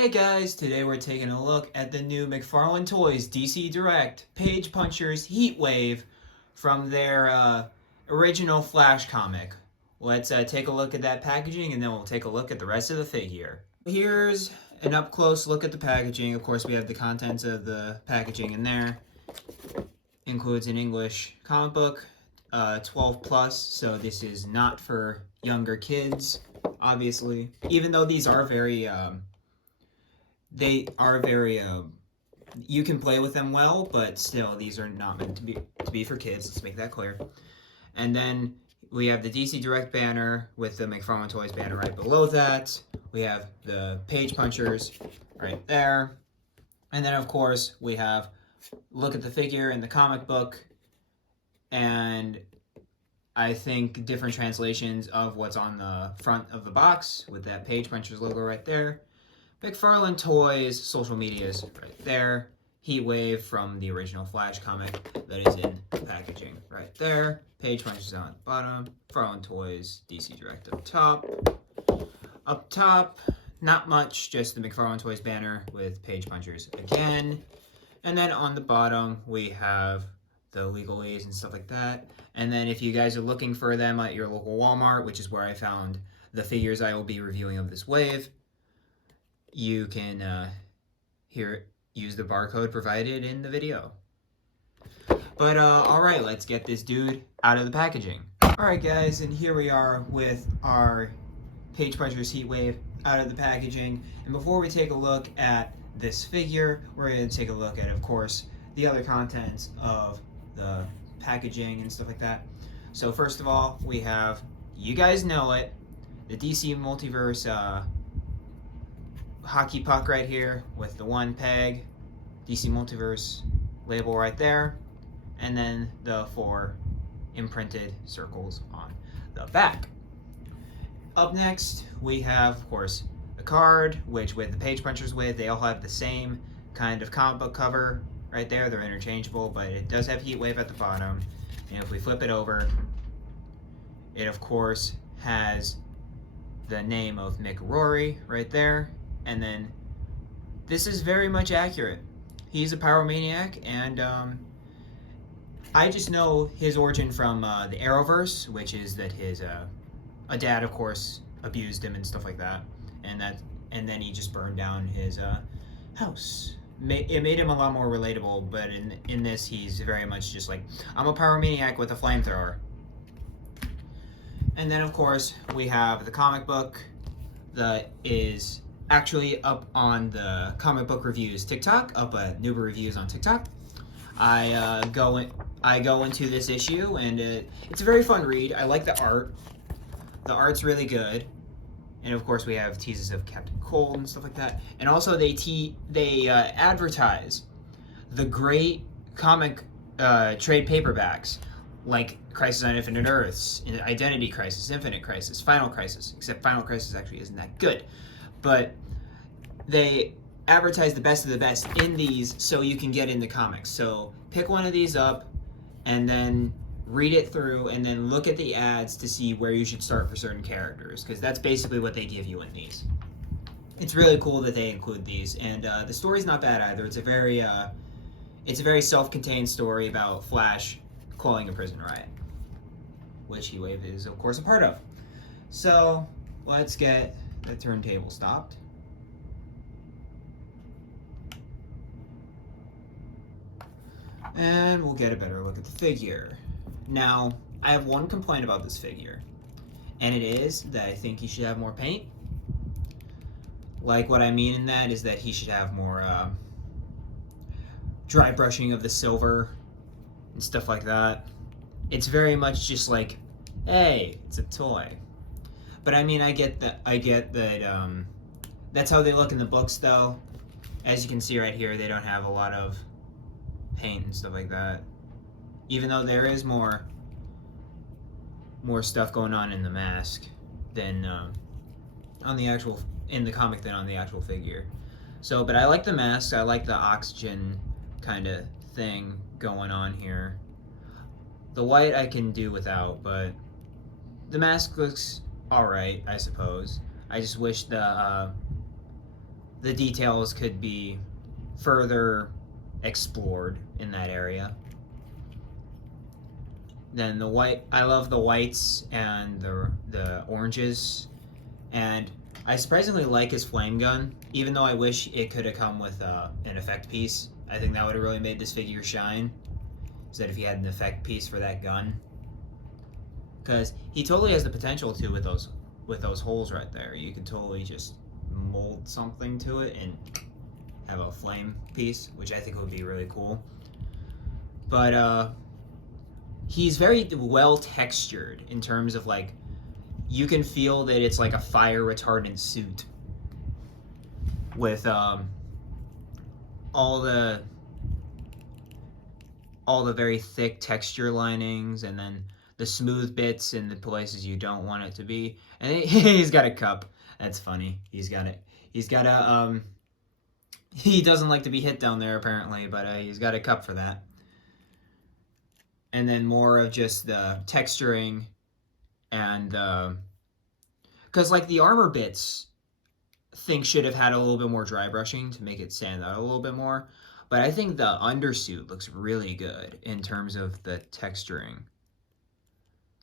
Hey guys, today we're taking a look at the new McFarlane Toys DC Direct Page Punchers Heatwave from their original Flash comic. Let's take a look at that packaging and then we'll take a look at the rest of the figure. Here's an up close look at the packaging. Of course, we have the contents of the packaging in there. Includes an English comic book, 12 plus, so this is not for younger kids, obviously. Even though these are very you can play with them well, but still these are not meant to be for kids. Let's make that clear. And then we have the DC Direct banner with the McFarlane Toys banner right below that. We have the Page Punchers right there. And then of course we have look at the figure in the comic book, and I think different translations of what's on the front of the box with that Page Punchers logo right there. McFarlane Toys social medias right there. Heatwave from the original Flash comic that is in the packaging right there. Page Punchers on the bottom. McFarlane Toys DC Direct up top. Up top, not much, just the McFarlane Toys banner with Page Punchers again. And then on the bottom, we have the legalese and stuff like that. And then if you guys are looking for them at your local Walmart, which is where I found the figures I will be reviewing of this wave, you can use the barcode provided in the video. But alright, let's get this dude out of the packaging. Alright guys, and here we are with our Page Punchers Heatwave out of the packaging. And before we take a look at this figure, we're going to take a look at, of course, the other contents of the packaging and stuff like that. So first of all, we have, you guys know it, the DC Multiverse hockey puck right here with the one peg, DC Multiverse label right there, and then the 4 imprinted circles on the back. Up next, we have, of course, the card, which with the Page Punchers they all have the same kind of comic book cover right there. They're interchangeable, but it does have Heatwave at the bottom. And if we flip it over, it of course has the name of Mick Rory right there. And then this is very much accurate. He's a pyromaniac, and I just know his origin from the Arrowverse, which is that his a dad, of course, abused him and stuff like that, and then he just burned down his house. It made him a lot more relatable, but in this, he's very much just like, I'm a pyromaniac with a flamethrower. And then, of course, we have the comic book that is actually up on the Comic Book Reviews TikTok, up at Noober Reviews on TikTok. I go into this issue, and it's a very fun read. I like the art. The art's really good. And of course we have teases of Captain Cold and stuff like that. And also they advertise the great comic trade paperbacks like Crisis on Infinite Earths, Identity Crisis, Infinite Crisis, Final Crisis, except Final Crisis actually isn't that good. But they advertise the best of the best in these so you can get into comics. So pick one of these up and then read it through and then look at the ads to see where you should start for certain characters, because that's basically what they give you in these. It's really cool that they include these, and the story's not bad either. It's a very self-contained story about Flash quelling a prison riot, which Heatwave is of course a part of. So let's get the turntable stopped. And we'll get a better look at the figure. Now, I have one complaint about this figure, and it is that I think he should have more paint. Like, what I mean in that is that he should have more dry brushing of the silver and stuff like that. It's very much just like, hey, it's a toy. But I mean, I get that that's how they look in the books, though. As you can see right here, they don't have a lot of paint and stuff like that. Even though there is more stuff going on in the mask than in the comic than on the actual figure. So, but I like the mask. I like the oxygen kind of thing going on here. The white I can do without, but the mask looks alright, I suppose. I just wish the the details could be further explored in that area. Then the white, I love the whites and the oranges, and I surprisingly like his flame gun, even though I wish it could have come with an effect piece. I think that would have really made this figure shine. Is that if he had an effect piece for that gun, because he totally has the potential to with those holes right there. You could totally just mold something to it and have a flame piece, which I think would be really cool. But he's very well textured in terms of like you can feel that it's like a fire retardant suit with all the very thick texture linings and then the smooth bits in the places you don't want it to be. And he's got a cup. That's funny. He's got it. He's got a he doesn't like to be hit down there apparently, but he's got a cup for that. And then more of just the texturing and because like the armor bits think should have had a little bit more dry brushing to make it stand out a little bit more. But I think the undersuit looks really good in terms of the texturing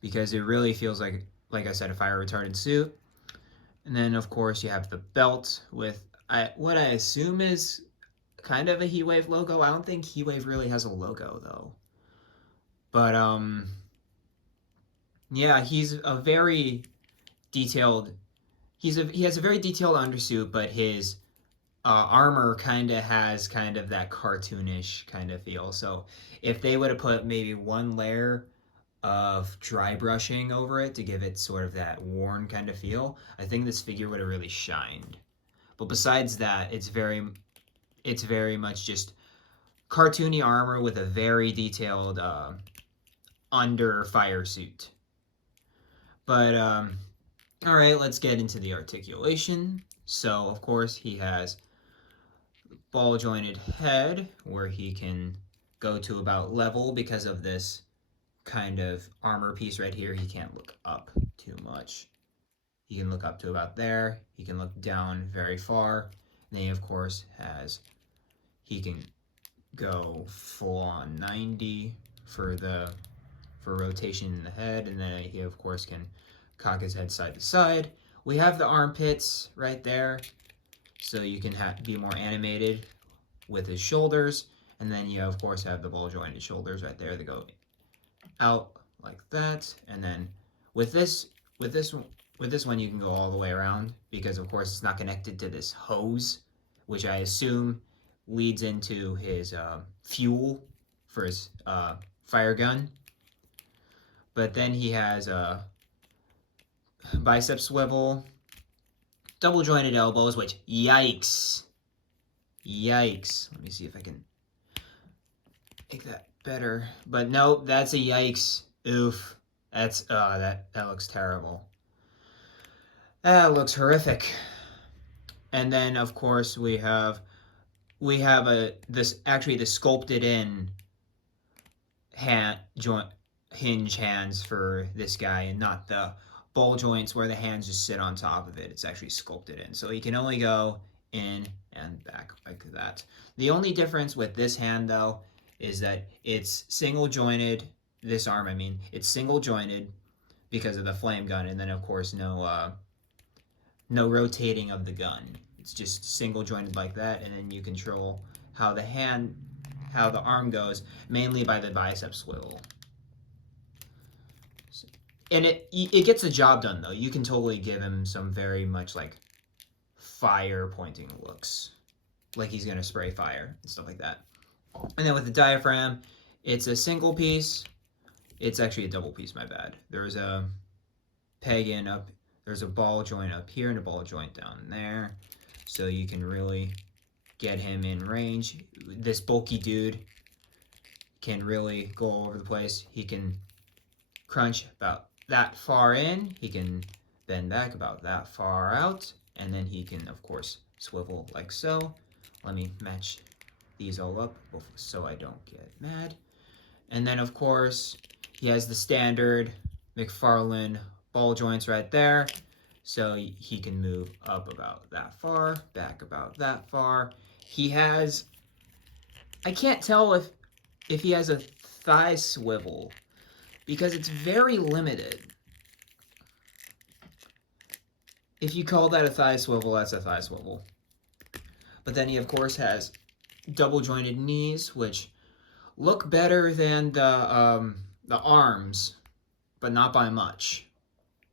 because it really feels like I said, a fire retardant suit. And then of course you have the belt with what I assume is kind of a Heatwave logo. I don't think Heatwave really has a logo though. But yeah, he's a very detailed. He has a very detailed undersuit, but his armor kind of has kind of that cartoonish kind of feel. So if they would have put maybe one layer of dry brushing over it to give it sort of that worn kind of feel, I think this figure would have really shined. But besides that, it's very much just cartoony armor with a very detailed under fire suit. But all right, let's get into the articulation. So of course he has ball jointed head where he can go to about level because of this kind of armor piece right here. He can't look up too much. He can look up to about there. He can look down very far. And then he of course he can go full on 90 for rotation in the head, and then he of course can cock his head side to side. We have the armpits right there, so you can be more animated with his shoulders, and then you of course have the ball jointed shoulders right there that go out like that. And then with this one you can go all the way around because of course it's not connected to this hose, which I assume leads into his fuel for his fire gun. But then he has a bicep swivel, double jointed elbows, which yikes. Let me see if I can make that better. But nope, that's a yikes. Oof. That's that looks terrible. That looks horrific. And then of course we have the sculpted in hinge hands for this guy, and not the ball joints where the hands just sit on top of it. It's actually sculpted in, so he can only go in and back like that. The only difference with this hand though is that it's single jointed. This arm, I mean, it's single jointed because of the flame gun, and then of course no rotating of the gun. It's just single jointed like that, and then you control how the arm goes mainly by the bicep swivel. And it gets the job done though. You can totally give him some very much like fire pointing looks, like he's gonna spray fire and stuff like that. And then with the diaphragm, it's a single piece. It's actually a double piece, my bad. There's a peg in up, there's a ball joint up here and a ball joint down there. So you can really get him in range. This bulky dude can really go all over the place. He can crunch about that far in. He can bend back about that far out. And then he can, of course, swivel like so. Let me match these all up so I don't get mad. And then, of course, he has the standard McFarlane ball joints right there. So he can move up about that far, back about that far. He has, I can't tell if he has a thigh swivel because it's very limited. If you call that a thigh swivel, that's a thigh swivel. But then he, of course, has double jointed knees, which look better than the arms, but not by much,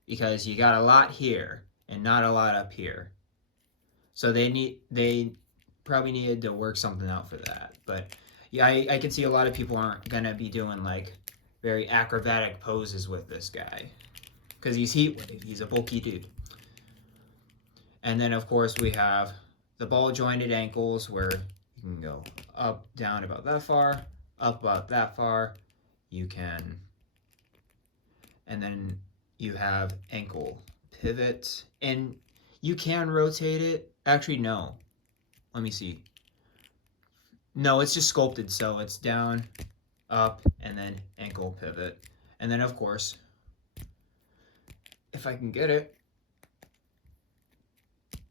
because you got a lot here and not a lot up here. So they probably needed to work something out for that. But yeah, I can see a lot of people aren't gonna be doing like very acrobatic poses with this guy because he's Heatwave. He's a bulky dude. And then of course we have the ball jointed ankles where you can go up, down about that far, up about that far. You can, and then you have ankle pivot, and you can rotate it. Actually, no. Let me see. No, it's just sculpted, so it's down, up, and then ankle pivot. And then, of course, if I can get it,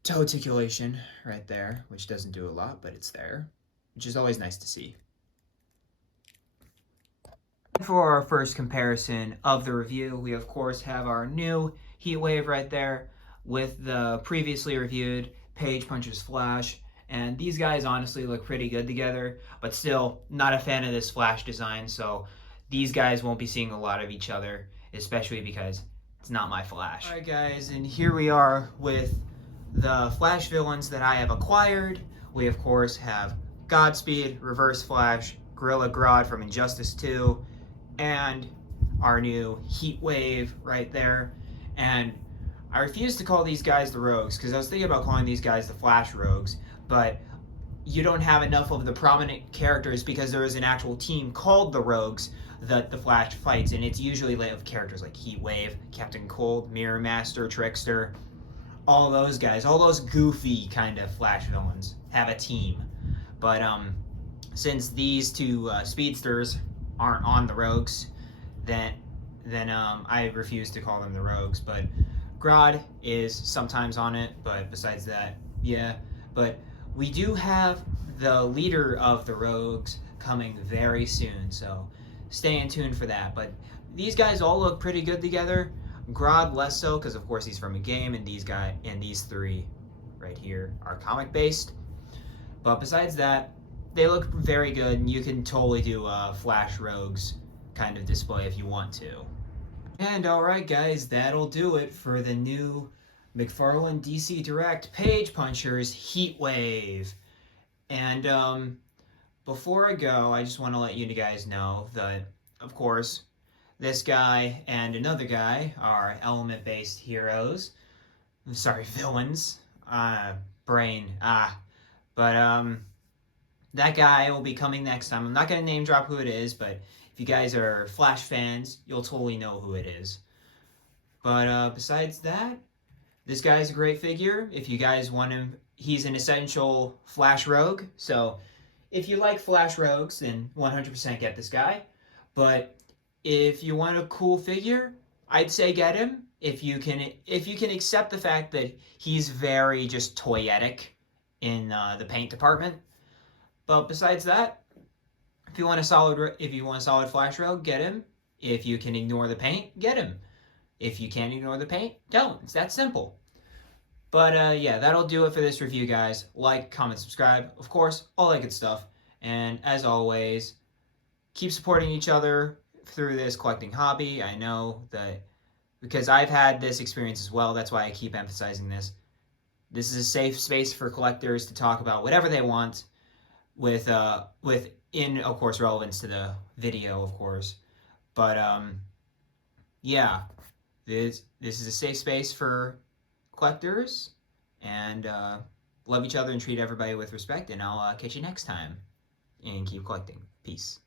toe articulation right there, which doesn't do a lot, but it's there, which is always nice to see. For our first comparison of the review, we of course have our new Heatwave right there with the previously reviewed Page Puncher's Flash. And these guys honestly look pretty good together, but still not a fan of this Flash design, so these guys won't be seeing a lot of each other, especially because it's not my Flash. Alright guys, and here we are with the Flash villains that I have acquired. We of course have Godspeed, Reverse Flash, Gorilla Grodd from Injustice 2, and our new Heatwave right there. And I refuse to call these guys the Rogues because I was thinking about calling these guys the Flash Rogues, but you don't have enough of the prominent characters because there is an actual team called the Rogues that the Flash fights, and it's usually of characters like Heatwave, Captain Cold, Mirror Master, Trickster, all those guys, all those goofy kind of Flash villains have a team. But since these two speedsters aren't on the Rogues, then I refuse to call them the Rogues. But Grodd is sometimes on it, but besides that, yeah. But we do have the leader of the Rogues coming very soon, so stay in tune for that. But these guys all look pretty good together. Grodd less so, because of course he's from a game, and these three right here are comic based. But besides that, they look very good, and you can totally do a Flash Rogues kind of display if you want to. And alright guys, that'll do it for the new McFarlane DC Direct Page Punchers Heatwave. And before I go, I just want to let you guys know that, of course, this guy and another guy are element-based heroes. Sorry, villains. But that guy will be coming next time. I'm not going to name drop who it is, but if you guys are Flash fans, you'll totally know who it is. But besides that, this guy's a great figure. If you guys want him, he's an essential Flash Rogue. So if you like Flash Rogues, then 100% get this guy. But if you want a cool figure, I'd say get him. If you can accept the fact that he's very just toyetic in the paint department. But besides that, if you want a solid Flash Rogue, get him. If you can ignore the paint, get him. If you can't ignore the paint, don't. It's that simple. But yeah, that'll do it for this review, guys. Like, comment, subscribe, of course, all that good stuff. And as always, keep supporting each other through this collecting hobby. I know that because I've had this experience as well. That's why I keep emphasizing this. This is a safe space for collectors to talk about whatever they want with of course, relevance to the video, of course. But yeah, this is a safe space for collectors, and love each other and treat everybody with respect, and I'll catch you next time, and keep collecting. Peace.